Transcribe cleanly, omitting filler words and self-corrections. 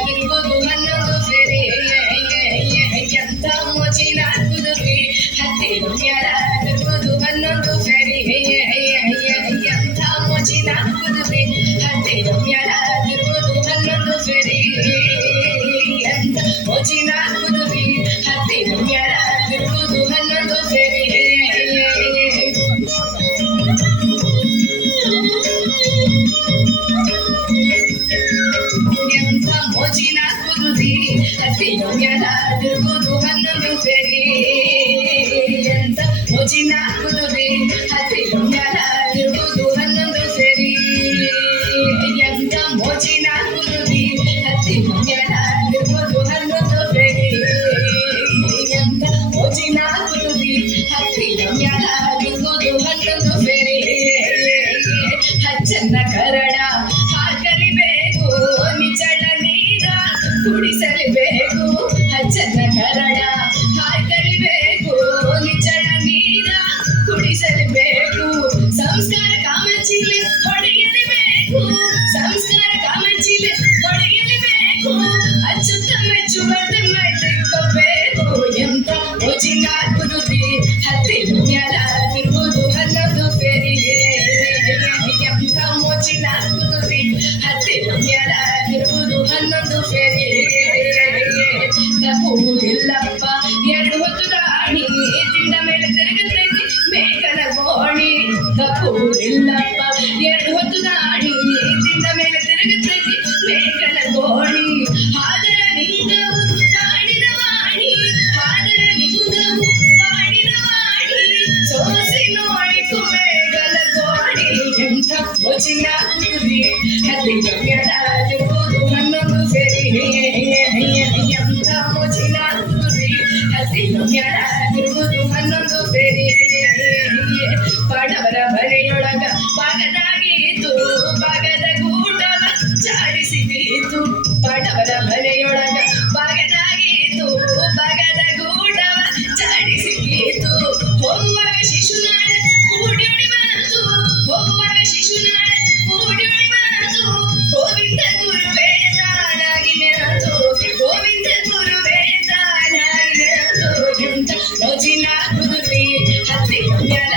ತಿರುಗುದು ಹನ್ನೊಂದು ಫೆರೆ ಎಂತ ಮೋಜಿನ ಕುದುರೆ ಹತ್ತಿರ ತಿರುಗುದು ಹನ್ನೊಂದು ಫೆರೆ ಎಂತ ಮೋಜಿನ ಕುದುರೆ ಹತ್ತಿರ ತಿರುಗುದು ಹನ್ನೊಂದು ಫೆರೆ ಎಂತ ಮೋಜಿನ ಕುದುರೆ ಹತ್ತಿರ ತಿರುಗುದು ಹನ್ನೊಂದು ಫೆರೆ ಮೋಜಿನ ಕುದುರೆ ಹತ್ತಿರ ತಿರುಗುದು ಹನ್ನೊಂದು ಫೆರೆ ಎಂತ ಮೋಜಿನ ಕುದುರೆ ಹತ್ತಿರ ತಿರುಗುದು ಹನ್ನೊಂದು ಫೆರೆ ಎಂತ ಮೋಜಿನ ಕುದುರೆ ಹತ್ತಿರ ತಿರುಗುದು ಹನ್ನೊಂದು ಫೆರೆ ಎಂತ ಮೋಜಿನ ಕುದುರೆ ಹತ್ತಿರ ತಿರುಗುದು ಹನ್ನೊಂದು ಫೆರೆ ಹಚ್ಚನ್ನ ಕರಡ ಹಾಕಲಿಬೇಕು ನಿಚ್ಚಳ ನೀರ ಕುಡಿಸಲೇಬೇಕು ಹಚ್ಚನ್ನ ಕರಡ ಹಾಕಲಿಬೇಕು ನಿಚ್ಚಳ ನೀರ ಕುಡಿಸಲೇಬೇಕು ಸಂಸ್ಕಾರ ಕಾಮಚಿಲೆ ಹೊಡೆಯಲೇಬೇಕು ಸಂಸ್ಕಾರ ಕಾಮಚಿಲೆ ಹೊಡೆಯಲೇಬೇಕು ಅಚ್ಚುತ್ತ ಮೆಚ್ಚುವಂತೆ ಮೈತೆಕ್ಕೋಬೇಕು ಎಂತ ಮೋಜಿನ ಕುದುರೆ ಹತ್ತಿರ ತಿರುಗುದು ಹನ್ನೊಂದು ಫೆರೆ ಎಂತ ಮೋಜಿನ ಕುದುರೆ ಹತ್ತಿರ ತಿರುಗುದು ಹನ್ನೊಂದು ಫೆರೆ ತಪ್ಪುವುದಿಲ್ಲಪ್ಪ ಎರಡು ಹೊತ್ತು ದಾಣಿ ತಿಂದ ಮೇಲೆ ತಿರುಗುತ್ತೈತಿ ಮೇಕನ ಗೋಣಿ ತಪ್ಪುವುದಿಲ್ಲಪ್ಪ ಎರಡು ಹೊತ್ತು ದಾಣಿ ತಿಂದ ಮೇಲೆ ತಿರುಗುತ್ತೈತಿ ಮೇಕನ ಗೋಣಿ ಆದರ ಲಿಂಗವು ಪಾಡಿದ ವಾಣಿ ಆದರ ಲಿಂಗವು ಪಾಡಿದ ವಾಣಿ ಸೋಸಿ ನೋಡಿ ಕುಮೇಗಲ ಗೋಣಿ ಎಂಥ ಮೋಜಿನ ಕುದುರೆ ಹತ್ತಿರ ತಿರುಗುದು ಹನ್ನೊಂದು ಫೆರೆ ಎಂಥ ಮೋಜಿನ ಕುದುರೆ ಹತ್ತಿರ ತಿರುಗುದು ಹನ್ನೊಂದು ಫೆರೆ ಬಡವರ ಮನೆಯೊಳಗ ಬಾಗದಾಗಿತ್ತು ಬಾಗದ ಗೂಟವ ಜಾಡಿಸಿದೀತು ಬಡವರ ಮನೆಯೊಳಗ ಬಾಗದಾಗಿತ್ತು ಬಾಗದ ಗೂಟವ ಜಾಡಿಸಿದೀತು ಹೋಗುವಾಗ ಶಿಶುನಾಳ ಕೂಡಿಯುಡಿ ಬಂತು ಹೋಗುವಾಗ ಶಿಶುನಾಳ ಕೂಡಿಯುಡಿ ಬಂತು ಗೋವಿಂದ ಗುರುವೇ ತಾನಾಗಿ ನೆನತು ಗೋವಿಂದ ಗುರುವೇ ತಾನಾಗಿ ನೆನತು ಎಂತ ಮೋಜಿನ ಕುದುರೆ ಹತ್ತಿರ